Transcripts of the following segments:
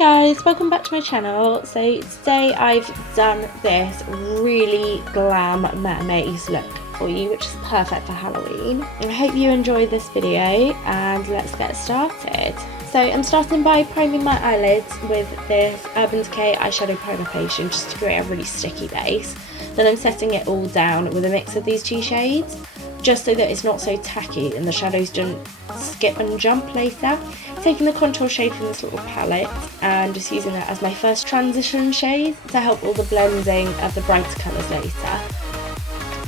guys, welcome back to my channel. So today I've done this really glam mermaid look for you, which is perfect for Halloween. I hope you enjoy this video and let's get started. So I'm starting by priming my eyelids with this Urban Decay eyeshadow primation just to create a really sticky base. Then I'm setting it all down with a mix of these two shades, just so that it's not so tacky and the shadows don't skip and jump later. Taking the contour shade from this little palette and just using that as my first transition shade to help all the blending of the brighter colours later.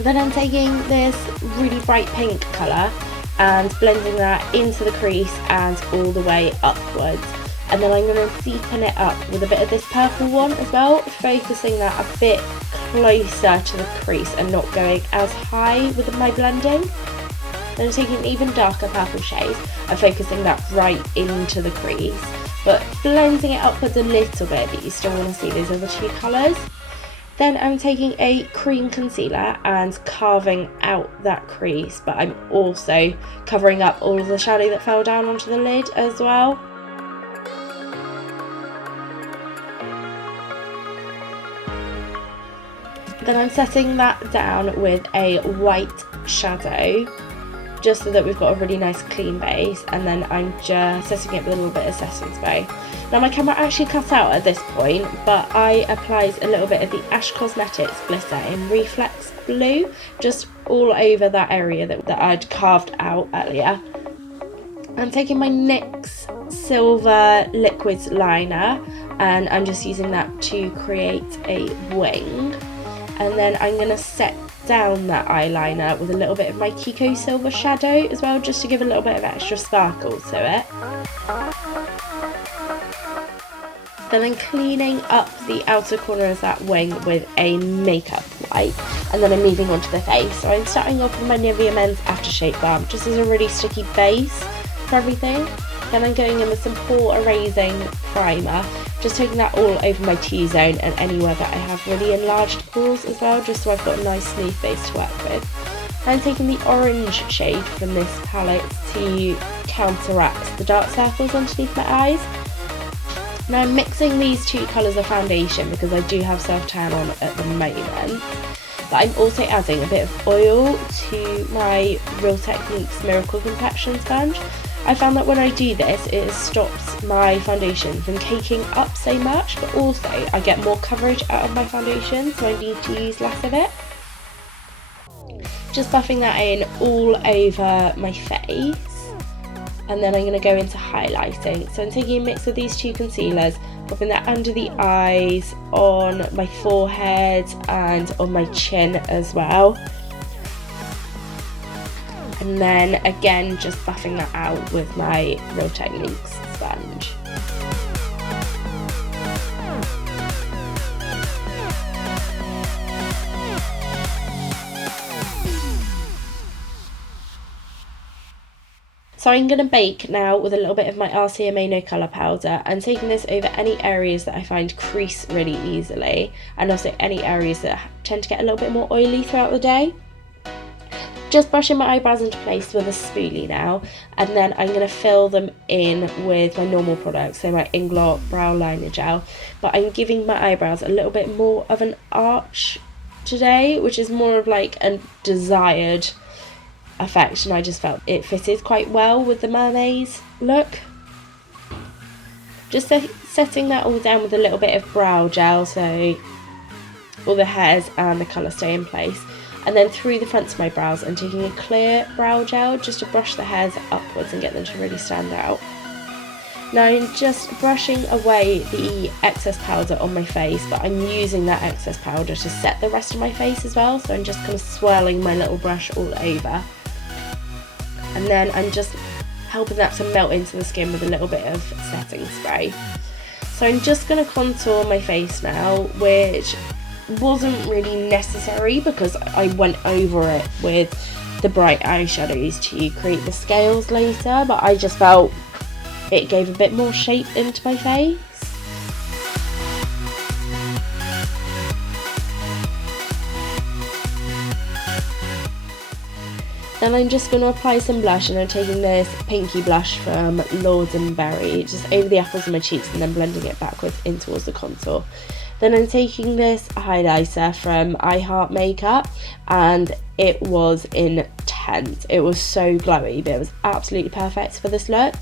Then I'm taking this really bright pink colour and blending that into the crease and all the way upwards. And then I'm going to deepen it up with a bit of this purple one as well, focusing that a bit closer to the crease and not going as high with my blending. Then I'm taking an even darker purple shade and focusing that right into the crease, but blending it upwards a little bit, but you still want to see those other two colours. Then I'm taking a cream concealer and carving out that crease, but I'm also covering up all of the shadow that fell down onto the lid as well. Then I'm setting that down with a white shadow, just so that we've got a really nice clean base, and then I'm just setting it with a little bit of setting spray. Now my camera actually cut out at this point, but I applied a little bit of the Ash Cosmetics glitter in Reflex Blue, just all over that area that I'd carved out earlier. I'm taking my NYX Silver Liquid Liner, and I'm just using that to create a wing. And then I'm going to set down that eyeliner with a little bit of my KIKO Silver Shadow as well, just to give a little bit of extra sparkle to it. Then I'm cleaning up the outer corner of that wing with a makeup wipe, and then I'm moving on to the face. So I'm starting off with my Nivea Men's Aftershave Balm, just as a really sticky base for everything. Then I'm going in with some pore erasing primer, just taking that all over my T-zone and anywhere that I have really enlarged pores as well, just so I've got a nice smooth base to work with. I'm taking the orange shade from this palette to counteract the dark circles underneath my eyes. Now I'm mixing these two colours of foundation because I do have self-tan on at the moment. But I'm also adding a bit of oil to my Real Techniques Miracle Complexion Sponge. I found that when I do this, it stops my foundation from caking up so much, but also I get more coverage out of my foundation, so I need to use less of it. Just buffing that in all over my face, and then I'm going to go into highlighting. So I'm taking a mix of these two concealers, popping that under the eyes, on my forehead and on my chin as well. And then again, just buffing that out with my Real Techniques sponge. So I'm going to bake now with a little bit of my RCMA No Colour Powder, and taking this over any areas that I find crease really easily, and also any areas that tend to get a little bit more oily throughout the day. Just brushing my eyebrows into place with a spoolie now, and then I'm going to fill them in with my normal products, so my Inglot Brow Liner Gel, but I'm giving my eyebrows a little bit more of an arch today, which is more of like a desired effect, and I just felt it fitted quite well with the mermaid's look. Just setting that all down with a little bit of brow gel so all the hairs and the colour stay in place. And then through the fronts of my brows, I'm taking a clear brow gel just to brush the hairs upwards and get them to really stand out. Now I'm just brushing away the excess powder on my face, but I'm using that excess powder to set the rest of my face as well, so I'm just kind of swirling my little brush all over. And then I'm just helping that to melt into the skin with a little bit of setting spray. So I'm just going to contour my face now, which wasn't really necessary because I went over it with the bright eyeshadows to create the scales later, but I just felt it gave a bit more shape into my face. Then I'm just going to apply some blush, and I'm taking this pinky blush from Lord&Berry just over the apples of my cheeks and then blending it backwards in towards the contour. Then I'm taking this highlighter from I Heart Makeup, and it was intense. It was so glowy, but it was absolutely perfect for this look.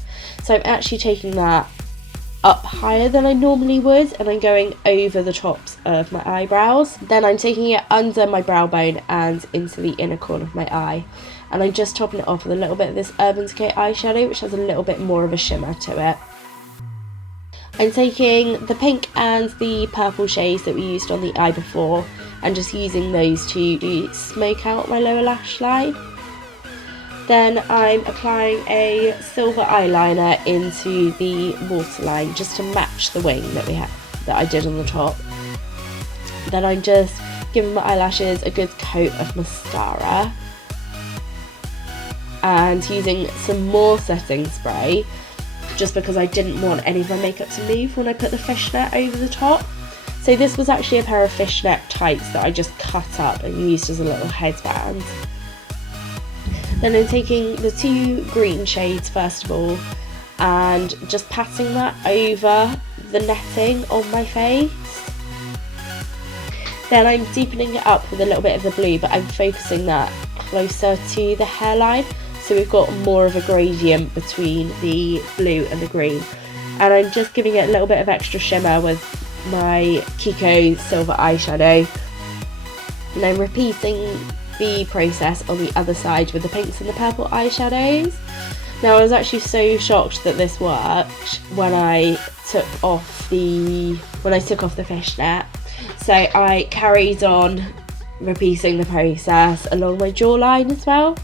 So I'm actually taking that up higher than I normally would, and I'm going over the tops of my eyebrows. Then I'm taking it under my brow bone and into the inner corner of my eye, and I'm just topping it off with a little bit of this Urban Decay eyeshadow, which has a little bit more of a shimmer to it. I'm taking the pink and the purple shades that we used on the eye before and just using those to smoke out my lower lash line. Then I'm applying a silver eyeliner into the waterline just to match the wing that I did on the top. Then I'm just giving my eyelashes a good coat of mascara and using some more setting spray, just because I didn't want any of my makeup to move when I put the fishnet over the top. So this was actually a pair of fishnet tights that I just cut up and used as a little headband. Then I'm taking the two green shades first of all and just patting that over the netting on my face. Then I'm deepening it up with a little bit of the blue, but I'm focusing that closer to the hairline, so we've got more of a gradient between the blue and the green. And I'm just giving it a little bit of extra shimmer with my KIKO silver eyeshadow. And I'm repeating the process on the other side with the pinks and the purple eyeshadows. Now I was actually so shocked that this worked when I took off the fishnet. So I carried on repeating the process along my jawline as well.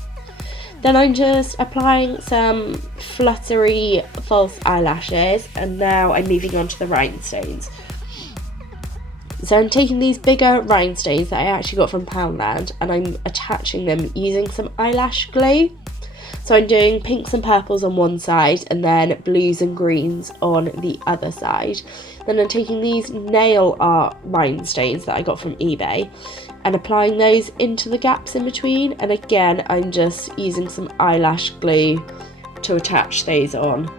Then I'm just applying some fluttery false eyelashes, and now I'm moving on to the rhinestones. So I'm taking these bigger rhinestones that I actually got from Poundland, and I'm attaching them using some eyelash glue. So I'm doing pinks and purples on one side and then blues and greens on the other side. Then I'm taking these nail art rhinestones that I got from eBay and applying those into the gaps in between, and again I'm just using some eyelash glue to attach those on.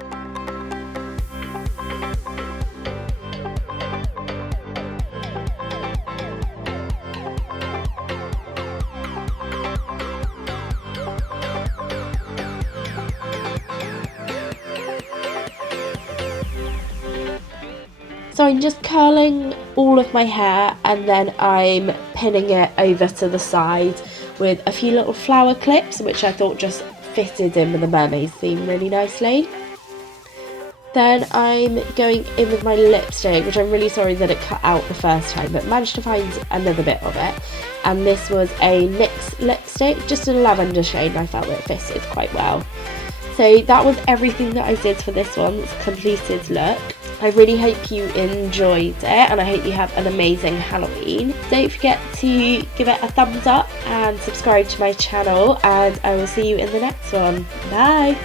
So I'm just curling all of my hair and then I'm pinning it over to the side with a few little flower clips, which I thought just fitted in with the mermaid theme really nicely. Then I'm going in with my lipstick, which I'm really sorry that it cut out the first time, but managed to find another bit of it. And this was a NYX lipstick, just a lavender shade, and I felt that it fitted quite well. So that was everything that I did for this one's completed look. I really hope you enjoyed it, and I hope you have an amazing Halloween. Don't forget to give it a thumbs up and subscribe to my channel, and I will see you in the next one. Bye!